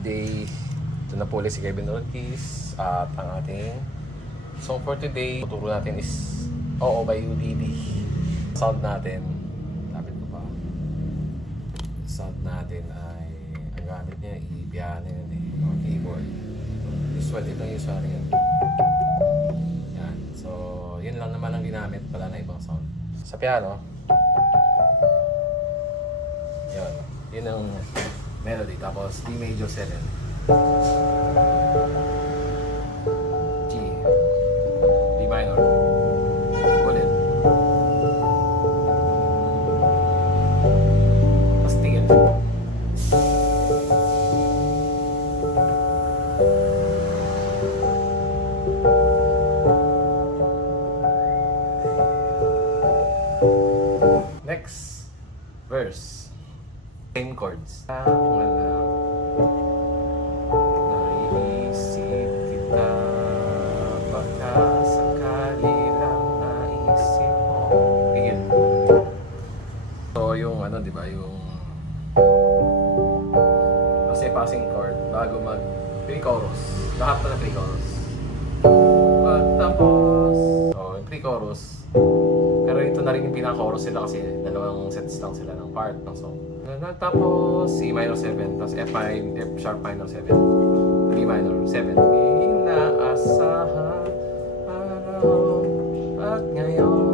day. Ito na po ulit si Kevin Ortiz. At ang ating song for today, tuturo natin is Oo by UDD. Sound natin, lapit ko pa. Sound natin ay, ang gamit niya, i-piano yun eh, o keyboard. Usual, ito yung usual yun. Yan. So, yun lang naman ang ginamit, pala na ibang sound. Sa piano, yun. Yun ang melody. Tapos, D major 7. G. D minor. Ulit. Tapos tingin. Next verse. Same chords. Naiisip kita, baka sakali lang naisip mo. Tigil. So yung ano, di ba, yung kasi passing chord bago mag pre-chorus. Lahat na pre-chorus. Pagtapos. So yung pre-chorus. Pero ito na rin yung pinaka-chorus sila kasi dalawang sets lang sila ng part ng song. Tapos C minor 7, tapos F sharp minor 7, D minor 7. Inaasahan araw at ngayon,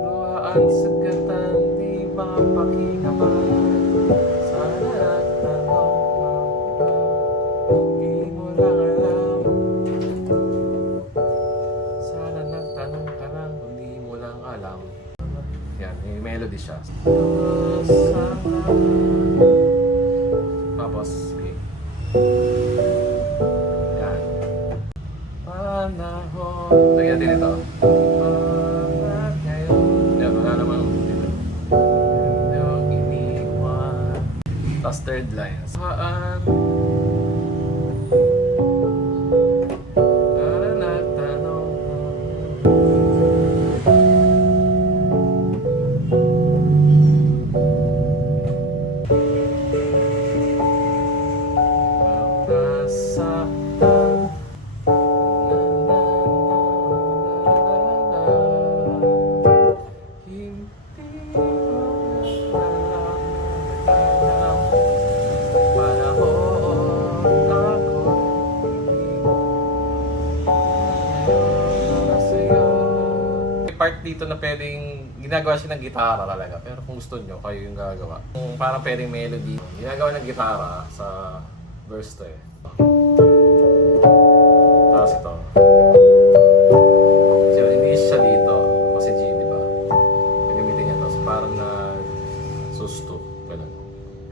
luhaan sagatan di mapakinaban. Sana nagtanong di mo lang alam. Sana nagtanong ka lang kung di mo lang alam. Yan, may melody siya. Tapos, okay. Yan. Panahon. Lagyan natin ito. Yan, wala naman dito. Yung iniwan. Tapos third line. Saan? Para nagtanong. Part dito na pwedeng ginagawa siya ng gitara talaga, pero kung gusto nyo, kayo yung gagawa. Kung parang pwedeng melody, ginagawa ng gitara sa verse to eh. Tapos ito. So, hindi siya dito, kasi G, di ba? Nagamitin niya to, so parang na susto, ganun.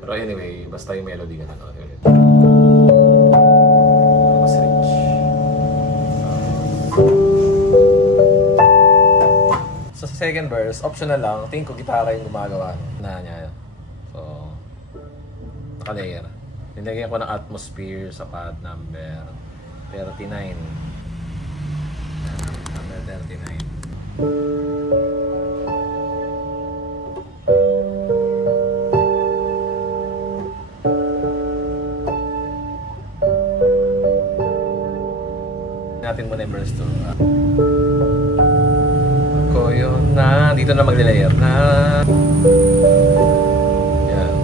Pero anyway, basta yung melody ganun. Ulit. Mas rich. So, sa second verse, optional lang. Tingin ko gitara yung gumagawa na niya. So, naka-layer. Nilagyan ko ng atmosphere sa pad number 39. Number 39. Natin muna yung verse 2. Ako yun na, dito na magle-layer na. Yan.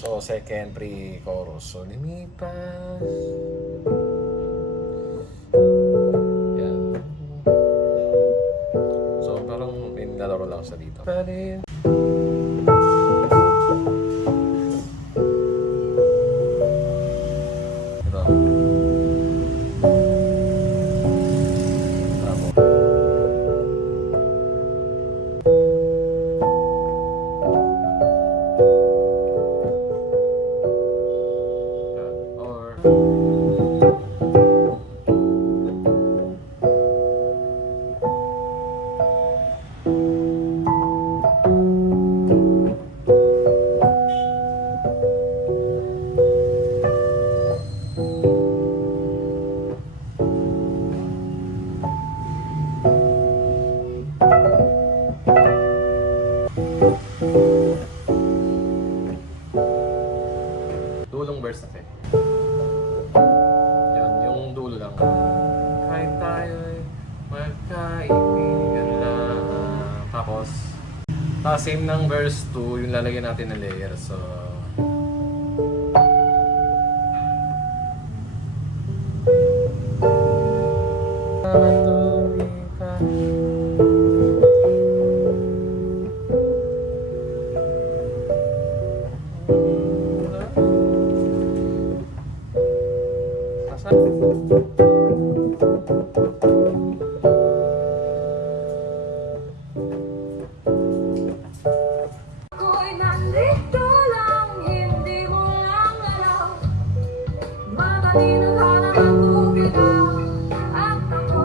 So, second pre-chorus. So, lumipas. Yan. So, parang may nalaro lang sa dito. Same ng verse 2, yung lalagyan natin ng layer. So, Ako'y nandito lang, hindi mo lang alam. Mamalinang hanap ang tubig at ako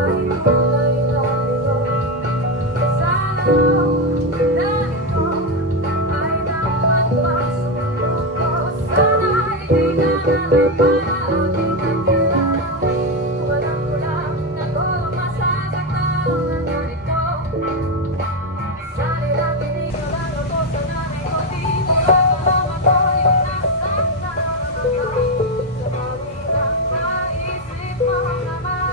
ay tunay na ito. Sana raw na ito ay nakapagpasok ko. Sana hindi na naman aking nakilala. Walang kulang na ko masasaktan ng ganito. Sana lang tinigalan ako sa nanay ko. Di mo alam ako'y nasaktan na naman. Sa bawirang naisip mo naman.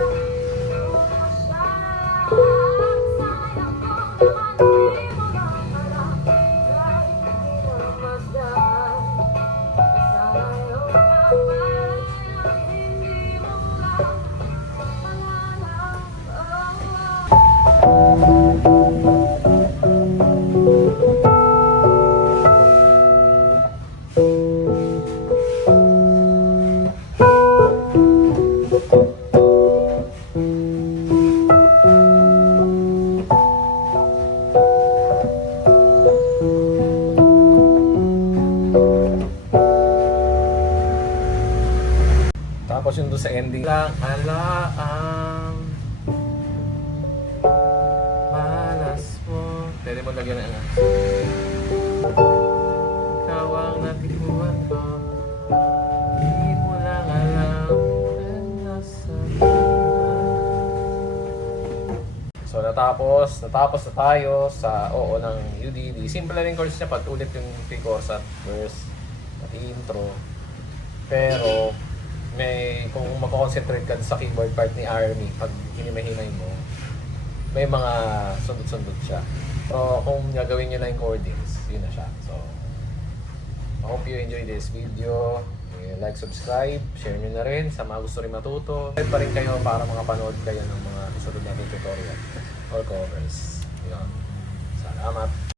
Kung siya lang, sayang ko naman. Di mo lang alam. Kahit hindi mo masdan. Sana iyong mamalayang hindi mo lang malalang. tapos yung doon sa ending lang, alaang malas mo. Pwede mo lagyan ng ikaw ang natikuhan ko. Di mo lang alam ang nasa So natapos na tayo sa oo ng UDD. Simple na rin chords niya, pag-ulit yung pre-chorus at verse at intro. Pero kung mag-concentrate ka sa keyboard part ni Army, pag hinimahinay mo, may mga sundot-sundot siya. So kung gagawin nyo na yung chordings, yun na siya. So I hope you enjoy this video. Like, subscribe, share nyo na rin sa mga gusto rin matuto. Subscribe pa rin kayo para makapanood kayo ng mga susunod natin tutorial or covers. Yun. Salamat!